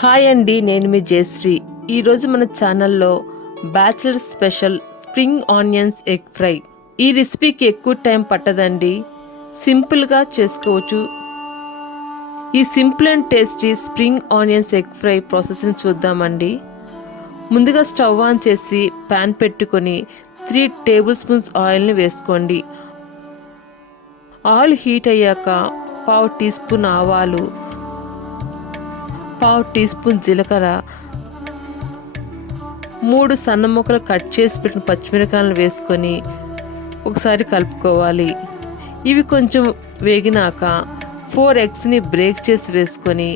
Hi అండి, నేను మీ జయశ్రీ. ఈరోజు మన ఛానల్లో bachelor special spring onions egg fry. ఈ రెసిపీకి ఎక్కువ టైం పట్టదండి, సింపుల్గా చేసుకోవచ్చు. ఈ simple and tasty spring onions egg fry ప్రాసెస్ని చూద్దామండి. ముందుగా స్టవ్ ఆన్ చేసి ప్యాన్ పెట్టుకొని 3 టేబుల్ స్పూన్స్ ఆయిల్ని వేసుకోండి. ఆయిల్ హీట్ అయ్యాక 1/2 టీ స్పూన్ ఆవాలు, 1/2 టీ స్పూన్ జీలకర్ర, 3 సన్న ముక్కలు కట్ చేసి పెట్టిన పచ్చిమిరపకాయలను వేసుకొని ఒకసారి కలుపుకోవాలి. ఇవి కొంచెం వేగినాక 4 ఎగ్స్ని బ్రేక్ చేసి వేసుకొని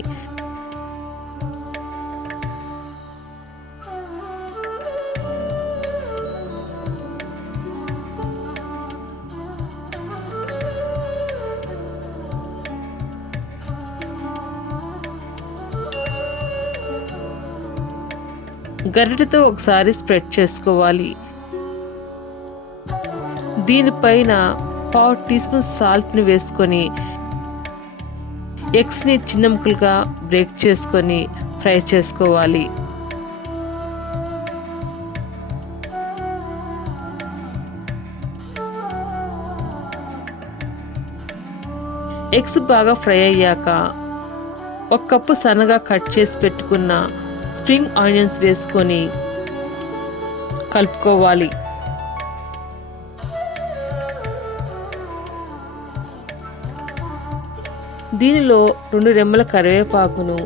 గరిటెతో ఒకసారి స్ప్రెడ్ చేసుకోవాలి. దీనిపైన 1/2 టీ స్పూన్ సాల్ట్ని వేసుకొని ఎగ్స్ని చిన్న ముక్కలుగా బ్రేక్ చేసుకొని ఫ్రై చేసుకోవాలి. ఎగ్స్ బాగా ఫ్రై అయ్యాక 1 కప్పు సన్నగా కట్ చేసి పెట్టుకున్న స్ప్రింగ్ ఆనియన్స్ వేసుకొని కలుపుకోవాలి. దీనిలో 2 రెమ్మల కరివేపాకును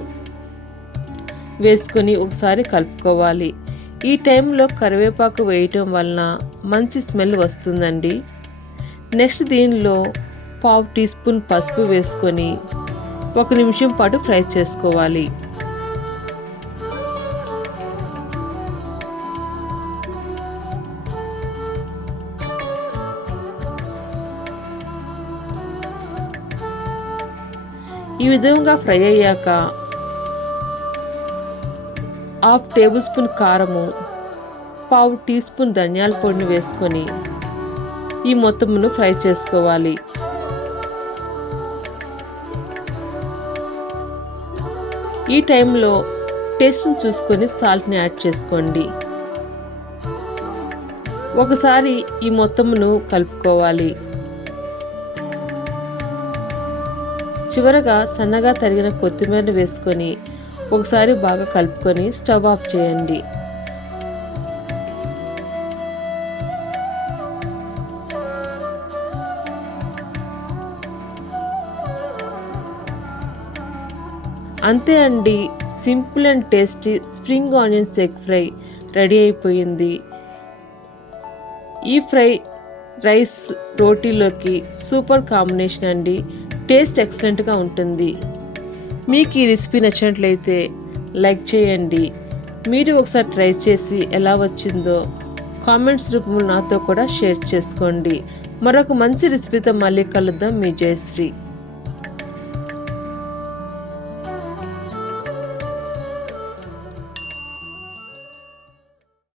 వేసుకొని ఒకసారి కలుపుకోవాలి. ఈ టైంలో కరివేపాకు వేయటం వలన మంచి స్మెల్ వస్తుందండి. నెక్స్ట్ దీనిలో 1/2 టీ స్పూన్ పసుపు వేసుకొని 1 నిమిషం పాటు ఫ్రై చేసుకోవాలి. ఈ విధంగా ఫ్రై అయ్యాక 1/2 టేబుల్ స్పూన్ కారము, 1/2 టీ స్పూన్ ధనియాల పొడిని వేసుకొని ఈ మొత్తమును ఫ్రై చేసుకోవాలి. ఈ టైంలో టేస్ట్ని చూసుకొని సాల్ట్ని యాడ్ చేసుకోండి. ఒకసారి ఈ మొత్తమును కలుపుకోవాలి. చివరగా సన్నగా తరిగిన కొత్తిమీరను వేసుకొని ఒకసారి బాగా కలుపుకొని స్టవ్ ఆఫ్ చేయండి. అంతే అండి, simple and tasty spring onions egg fry ready అయిపోయింది. ఈ ఫ్రై రైస్, రోటీలోకి సూపర్ కాంబినేషన్ అండి. టేస్ట్ ఎక్సలెంట్గా ఉంటుంది. మీకు ఈ రెసిపీ నచ్చినట్లయితే లైక్ చేయండి. మీరు ఒకసారి ట్రై చేసి ఎలా వచ్చిందో కామెంట్స్ రూపంలో నాతో కూడా షేర్ చేసుకోండి. మరొక మంచి రెసిపీతో మళ్ళీ కలుద్దాం. మీ జయశ్రీ.